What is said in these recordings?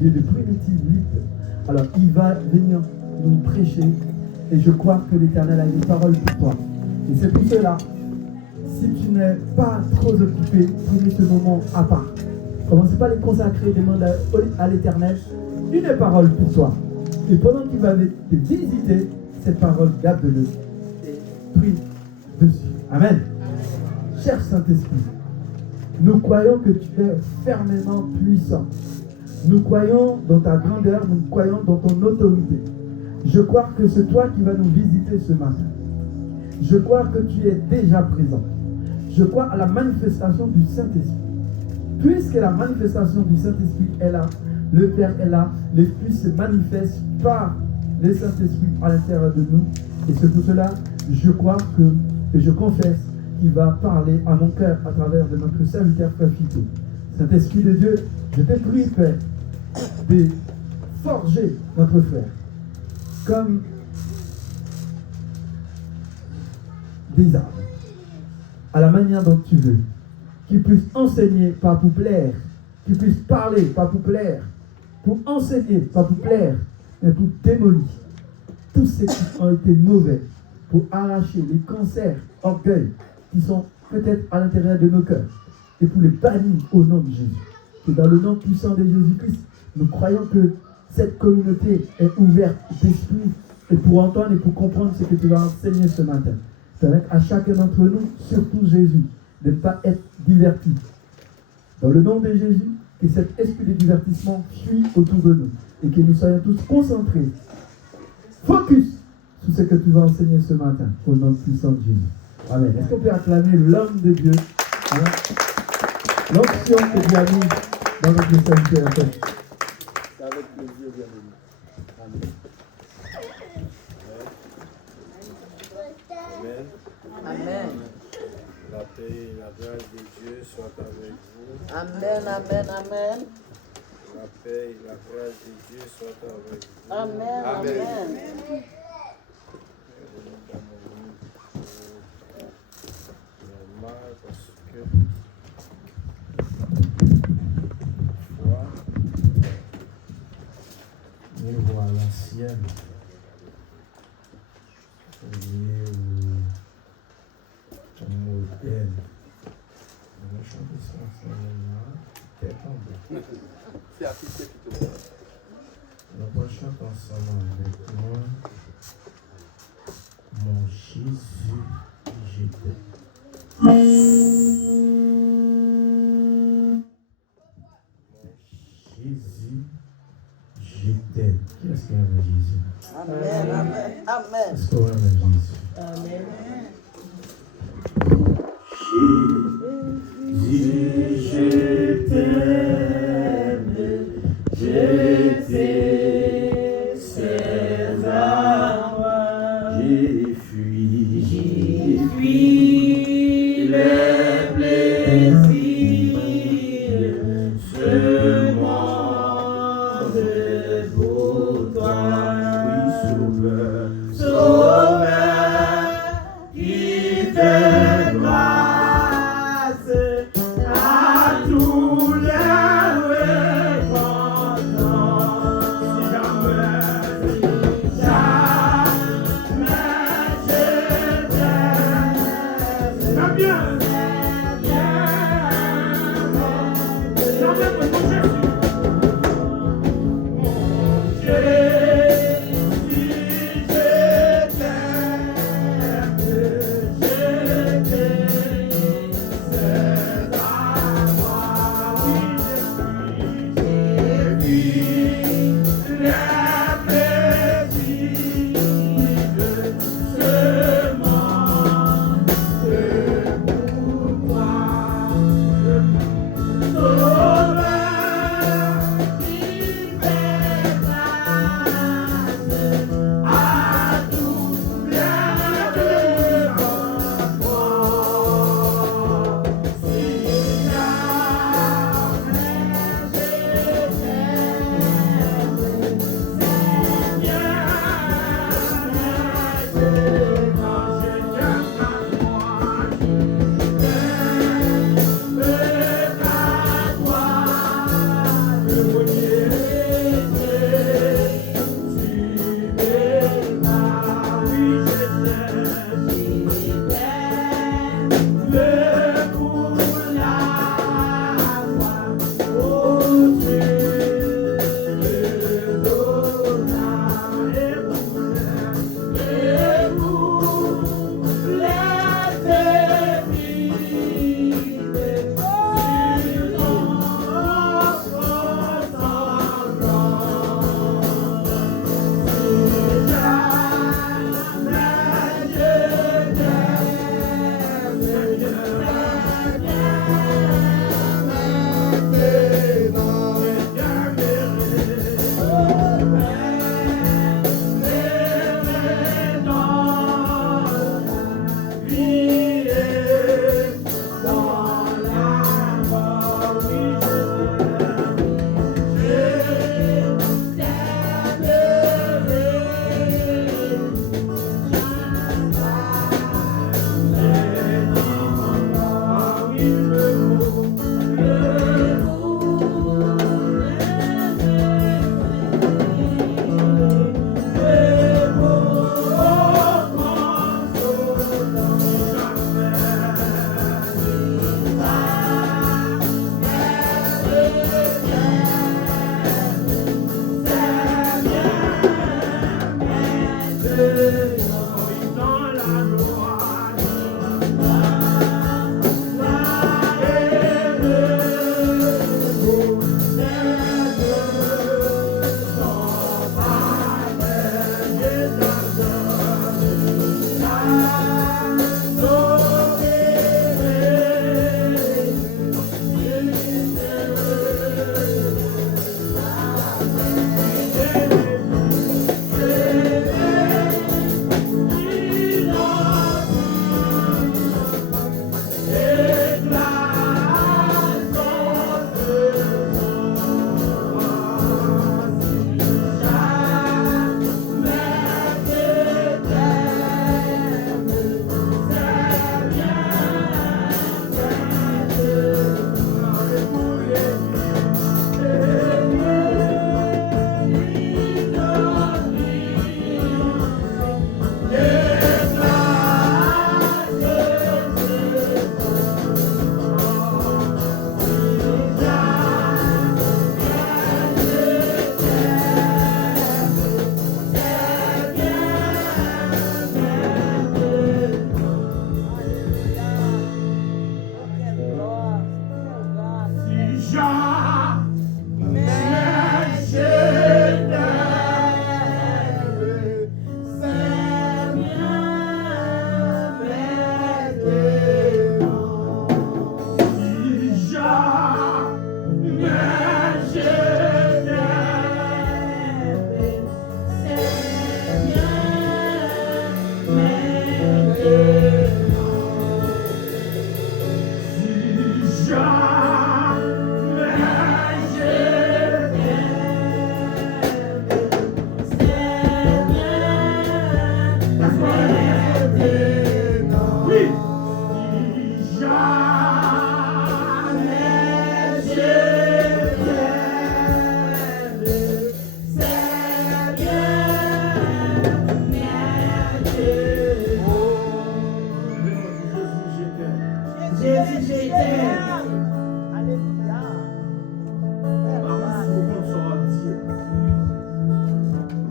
Dieu de primitive lutte. Alors, il va venir nous prêcher et je crois que l'Éternel a une parole pour toi. Et c'est pour cela, si tu n'es pas trop occupé, prenez ce moment à part. Commencez pas à les consacrer, demande à l'Éternel une parole pour toi. Et pendant qu'il va te visiter, cette parole, garde-le et prie dessus. Amen. Cher Saint-Esprit, nous croyons que tu es fermement puissant. Nous croyons dans ta grandeur, nous croyons dans ton autorité. Je crois que c'est toi qui vas nous visiter ce matin. Je crois que tu es déjà présent. Je crois à la manifestation du Saint-Esprit. Puisque la manifestation du Saint-Esprit est là, le Père est là, les Fils se manifestent par le Saint-Esprit à l'intérieur de nous. Et c'est pour cela, je crois et je confesse qu'il va parler à mon cœur à travers de notre serviteur Frère Fito. Saint-Esprit de Dieu, je te prie, Père, de forger notre frère comme des arbres, à la manière dont tu veux, qu'il puisse enseigner, pas pour plaire, qu'il puisse parler, pas pour plaire, pour enseigner, pas pour plaire, mais pour démolir tous ceux qui ont été mauvais, pour arracher les cancers, orgueils, qui sont peut-être à l'intérieur de nos cœurs, et pour les bannir au nom de Jésus. Que dans le nom puissant de Jésus-Christ, nous croyons que cette communauté est ouverte d'esprit et pour entendre et pour comprendre ce que tu vas enseigner ce matin. Permettre à chacun d'entre nous, surtout Jésus, de ne pas être diverti. Dans le nom de Jésus, que cet esprit de divertissement fuit autour de nous et que nous soyons tous concentrés, focus sur ce que tu vas enseigner ce matin, au nom puissant de Jésus. Amen. Est-ce qu'on peut acclamer l'homme de Dieu, hein? L'onction que Dieu a mis dans notre serviteur. C'est avec plaisir, bienvenue. Amen. Amen. Amen. La paix et la grâce de Dieu soient avec vous. Amen, amen, amen. La paix et la grâce de Dieu soient avec vous. Amen, amen. Normal parce que niveau à l'ancienne, modèle. On va chanter ça ensemble. C'est appliqué plutôt. On va chanter ensemble avec moi. Mon Jésus, j'étais. Jésus, je t'aime. Qui est-ce qui aime Jésus? Amen, amen, amen. Est-ce qu'on aime Jésus? Amen. Jésus, je t'aime. Je t'ai César. J'ai fui les plaisirs. Ce monde pour toi, oui, sauveur, qui fait grâce à tous les répandants. Si jamais je t'aime, va bien.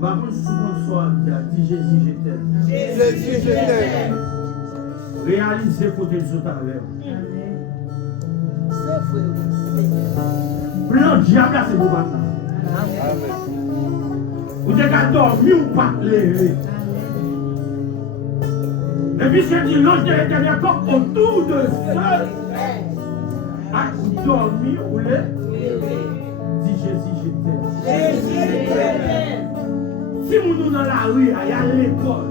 Ma bonne soir, dit Jésus, je t'aime. Jésus, je t'aime. Réalisez côté de ce talent. C'est vrai, oui, Seigneur. Plan diable, c'est pour maintenant. Amen. Vous devez dormir ou pas lever. Et puis c'est dit l'ange de l'Éternel comme autour de ceux à dormir ou les. Dit Jésus, je t'aime. Jésus, je t'aime. Si vous nous dans la rue, il y a l'école.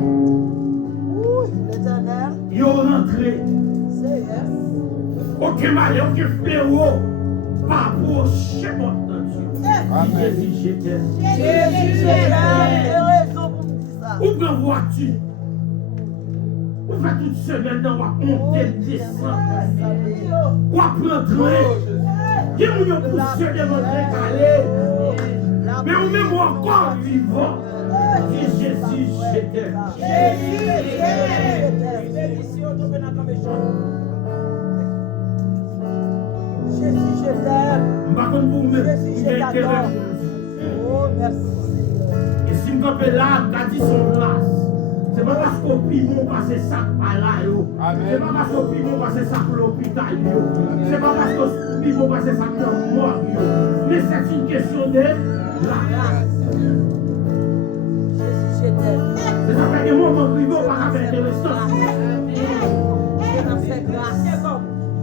Oui, l'Éternel. Ils ont rentré. C'est yes. Aucun malheur, aucun fléau. Pas approcher votre Dieu. Dit Jésus, je t'aime. Jésus, je t'aime. J'ai raison pour me dire ça. Où grande voiture? Vous faites toute semaine, on va monter, descendre. On va prendre train. Qui vous a poussé de votre calé? Mais vous même encore vivant. Dis Jésus, je t'aime. Jésus, je t'aime. Jésus, je t'aime. Par contre, vous même, Jésus, vous je êtes t'adore. Oh, merci, Seigneur. et si vous avez là, vous avez dit son place. Ce n'est pas parce qu'au piment, parce que ça par là. Ce n'est pas parce qu'au piment, parce que ça pour l'hôpital. Ce n'est pas parce qu'au piment, parce que ça pour le mort. Mais c'est une question de la grâce. Jésus, je t'aime. Ça fait des moments privés, on va faire intéressant. Dieu m'a fait grâce.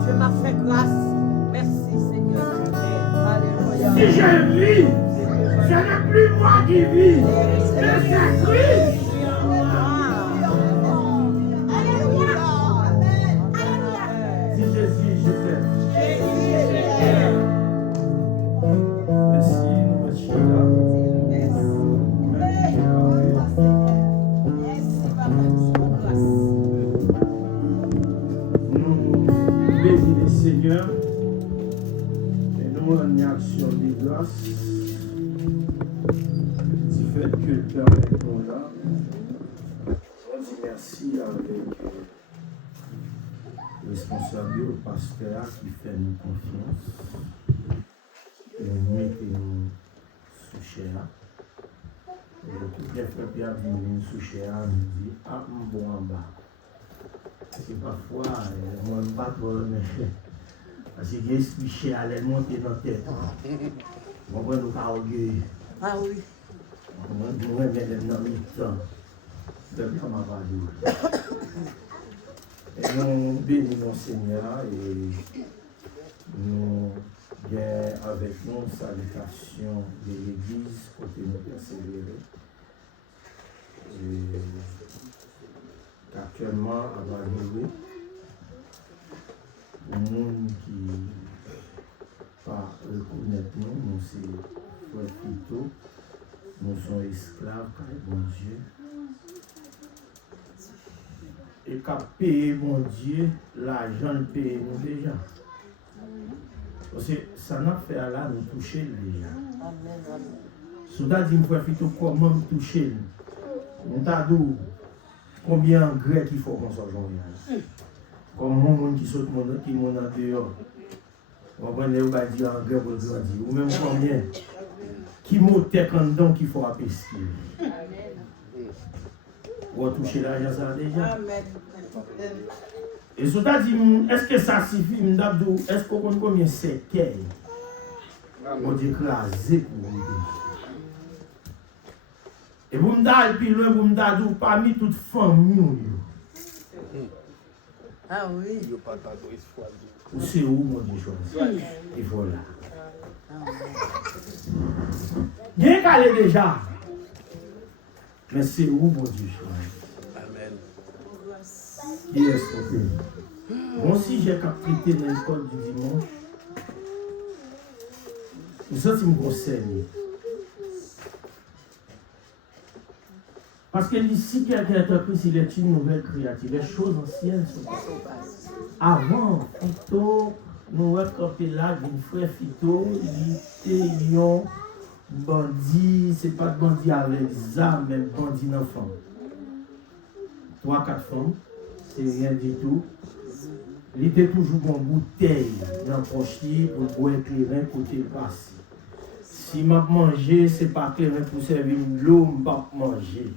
Dieu m'a fait grâce. Merci, Seigneur. Alléluia. Si je vis, ce n'est plus moi qui vis, mais c'est Christ. Si Jésus, je t'aime. Merci, nous merci là. Nous bénissons le Seigneur et nous en action de grâce du fait que le Père est bon là. On dit merci avec le responsable, le pasteur qui fait nous confiance et nous mettons sous chair. Et tout les frères Pierre viennent sous chair nous dit ah bon en bas. C'est parfois, moi je ne pas trop, mais parce que l'esprit cher allait monter dans la tête. On va nous orgueil. Ah oui. On va mettre dans le temps. De bien ma valeur. Et nous bénissons Seigneur et nous avons avec nous salutation de l'Église pour que nous persévérer. Actuellement à Valérie, le monde qui pas reconnaître nous, nous c'est frère Pito, nous sommes esclaves par bon Dieu. Et qu'à payer mon Dieu, l'argent le paye nous déjà. Parce que ça n'a fait là nous toucher déjà. Si vous avez dit, frère Pito, comment nous toucher? Nous avons combien d'engrais qu'il faut qu'on soit journal. Comme mon qui saute qui monte en dehors. On va dire engrais pour grandir. Ou même combien qui monte en dedans qu'il faut apaiser. Ou toucher l'argent ça déjà. Et si tu as dit, est-ce que ça suffit? Est-ce qu'on connaît combien c'est qu'elle? On dit écraser pour vous. Et vous me dites, puis loin, vous me dites, parmi toutes familles. Ah oui. Ou c'est où, mon Dieu, choisi? Et voilà. Bien qu'elle est déjà. Mais c'est où, mon Dieu, choisi? Amen. Qui est-ce qu'on fait? Moi aussi, j'ai capté dans l'école du dimanche. Ça, c'est mon conseil. Parce que ici, quelqu'un est appris, il est une nouvelle créature. Les choses anciennes sont passées. Avant, Fito, nous avons campé là, une frère Fito, il était un bandit, c'est pas de bandit avec des armes, mais bandit d'enfant. 3-4 femmes, c'est rien du tout. Il était toujours en bouteille dans le poche pour boire éclairer côté passé. Si m'a mangé, c'est pas clair pour servir l'eau, je pas manger.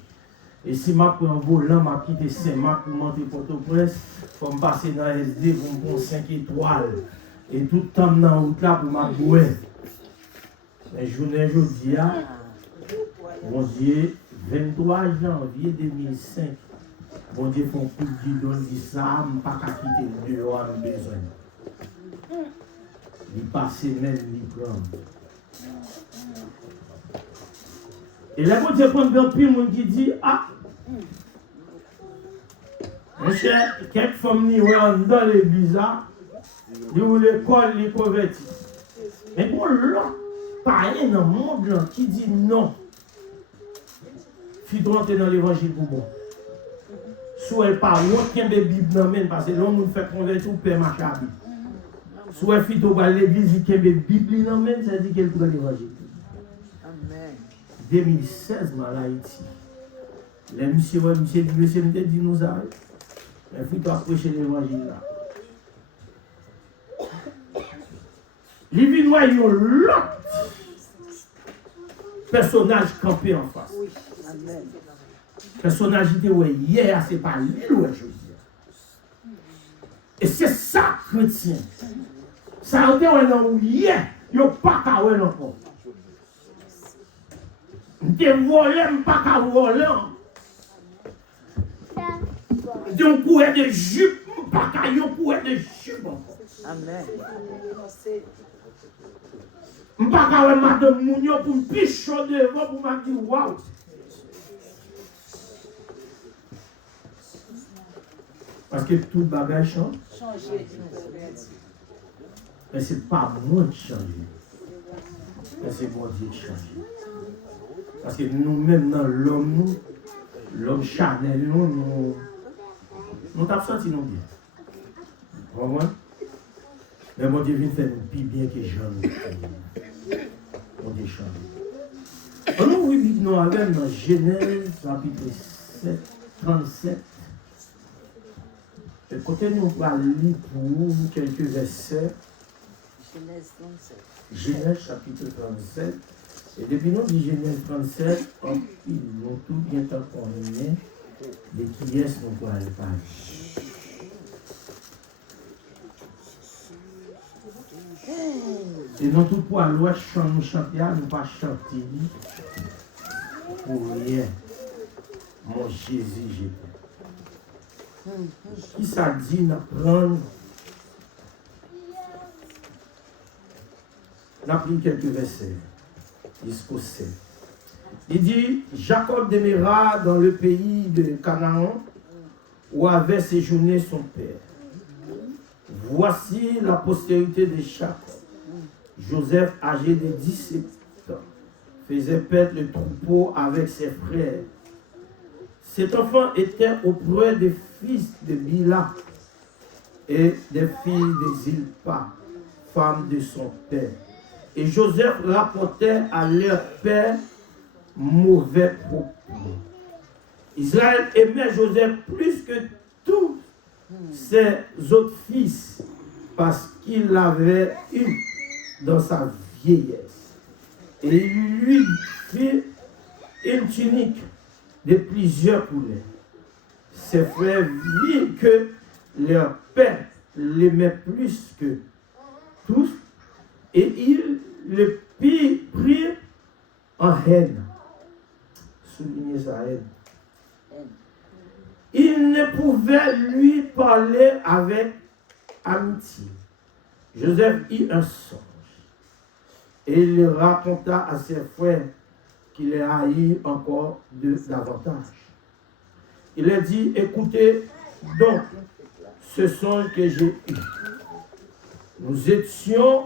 Et si m'a pris un volant, m'a quitté Saint-Marc pour monter Port-au-Prince, faut me passer dans SD pour me prendre 5 étoiles. Et tout le temps dans la route là pour m'abouer. Mais journée aujourd'hui, mon Dieu, 23 janvier 2005, mon Dieu, faut coup de guidon, dit ça, je ne pas quitter le dehors, j'ai besoin. Il passe même, il prend. Et là, mon Dieu, prend bien pile, mon qui dit, ah, mon cher, quelques femmes qui sont dans l'église, ils ont l'école, les convertis. Mais pour l'autre, pas rien dans le monde qui dit non. Fille rentrer dans l'évangile pour moi. Soit elle pas aucun de Bible dans même parce que l'homme nous fait convertir ou père marcher à Bible. Soit fille to l'église qui a de Bible dans même, ça dit qu'elle pour l'évangile. Amen. 2016 mal Haïti. Les monsieur me dit nous arrête. Mais fille doit prêcher l'évangile là. Les vinois ils ont l'autre personnage campé en face. Oui. Amen. Personnalité ouais hier c'est pas lui ouais je dis. Et c'est ça chrétien. Ça a été ouais non hier, yo pas ka ouais encore. M'te volé pas ka voler. Donc couer de jupe pas ka yo couer de jupe. Amen. M'pas ka ouais madame Mounio pour pichon devant pour m'a dire waouh. Parce que tout bagage change. Mais ce n'est pas moi qui change. Mais c'est mon Dieu qui change. Parce que nous-mêmes, dans l'homme, l'homme charnel, nous t'avons senti nous bien. Vous comprenez? Mais mon Dieu vient faire nous plus bien que j'en ai. Mon Dieu change. On ouvre Bible nous avec dans Genèse, chapitre 7, 37. Et côté nous va lire pour vous quelques versets. Genèse 37. Genèse chapitre 37. Et depuis nous dit Genèse 37, ils vont tout bien t'accompagner de qui est-ce qu'on peut aller parler. Et non tout pour aller chanter, nous pas chanter pour rien. Mon Jésus, j'étais. Qui ça dit d'apprendre? On a pris quelques versets jusqu'au 7. Il dit, Jacob demeura dans le pays de Canaan où avait séjourné son père. Voici la postérité de Jacob. Joseph, âgé de 17 ans, faisait paître le troupeau avec ses frères. Cet enfant était auprès des fils de Bila et des filles de Zilpa, femme de son père. Et Joseph rapportait à leur père mauvais propos. Israël aimait Joseph plus que tous ses autres fils parce qu'il l'avait eu dans sa vieillesse. Et il lui fit une tunique de plusieurs couleurs. Ses frères virent que leur père l'aimait plus que tous et ils le prirent en haine. Soulignez sa haine. Il ne pouvait lui parler avec amitié. Joseph eut un songe et il le raconta à ses frères qu'il les haït encore davantage. Il a dit, écoutez donc ce songe que j'ai eu. Nous étions